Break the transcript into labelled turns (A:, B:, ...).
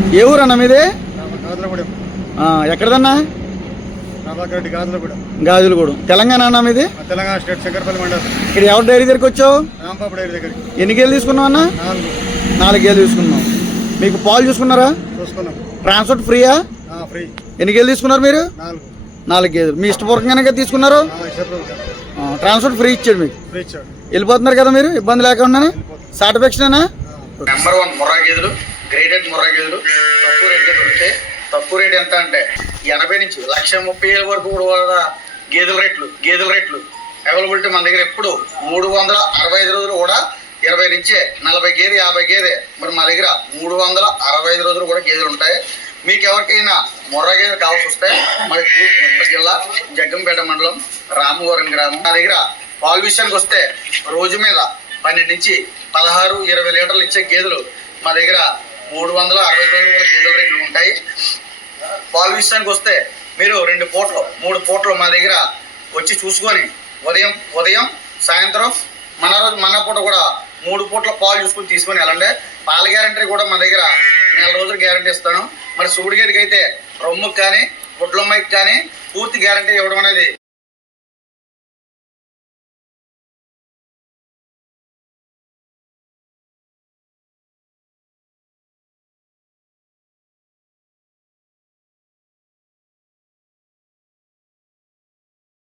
A: ఏ ఊరన్నా మీది?
B: గాజులగూడెం.
A: ఎక్కడదన్నా?
B: ప్రభాకర్ గాజులగూడెం.
A: గాజులగూడెం. తెలంగాణ అన్న మీది?
B: తెలంగాణ స్టేట్ శంకరపల్లి మండలం.
A: ఇక్కడ ఎవరి డైరీ దగ్గరికి వచ్చావు?
B: రాంబాబు డైరీ దగ్గరికి.
A: ఎన్ని గేదెలు తీసుకున్నావు అన్న? 4 గేదెలు తీసుకున్నాం. మీకు పాలు చూసుకున్నారా?
B: చూసుకున్నాం.
A: ట్రాన్స్పోర్ట్ ఫ్రీయా?
B: ఫ్రీ.
A: ఎన్ని గేదెలు తీసుకున్నారు మీరు? 4 గేదెలు. మీ ఇష్టపూర్వకంగానే తీసుకున్నారు? ట్రాన్స్పోర్ట్ ఫ్రీ ఇచ్చాడు మీకు.
B: ఫ్రీ ఇచ్చాడు.
A: వెళ్ళిపోతున్నారు కదా మీరు ఇబ్బంది లేకుండా? సాటిస్ఫాక్షనేనా? నెంబర్ 1 ముర్రా గేదెలు, గ్రేడెడ్ ముర్రా గేదెలు తక్కువ రేట్గా దొరుకుతాయి. తక్కువ రేట్ ఎంత అంటే 80 నుంచి 1,30,000 వరకు కూడా గేదెల రేట్లు అవైలబిలిటీ మన దగ్గర ఎప్పుడు 365 రోజులు కూడా 20 నుంచి 40 గేదె 50 గేదె మరి మా దగ్గర 365 రోజులు కూడా గేదెలు ఉంటాయి. మీకు ఎవరికైనా ముర్రా గేదెలు కావాల్సి వస్తే మరి తూర్పుగోదావరి జిల్లా జగ్గంపేట మండలం రామవరం గ్రామం. మా దగ్గర పాలు విషయానికి వస్తే రోజు మీద 12 నుంచి 16-20 లీటర్లు ఇచ్చే గేదెలు మా దగ్గర 360 రోజులు కూడా గేదెల రేట్లు ఉంటాయి. పాలు విషయానికి వస్తే మీరు 2 పూటలు 3 పూటలు మా దగ్గర వచ్చి చూసుకొని ఉదయం సాయంత్రం మన పూట కూడా 3 పూటల పాలు చూసుకొని తీసుకొని వెళ్ళండి. పాల గ్యారంటీ కూడా మా దగ్గర 4 రోజులు గ్యారంటీ ఇస్తాను. మరి సూడి గేదెకి అయితే రొమ్ముకి కానీ గుడ్లమ్మకి కానీ పూర్తి గ్యారంటీ ఇవ్వడం అనేది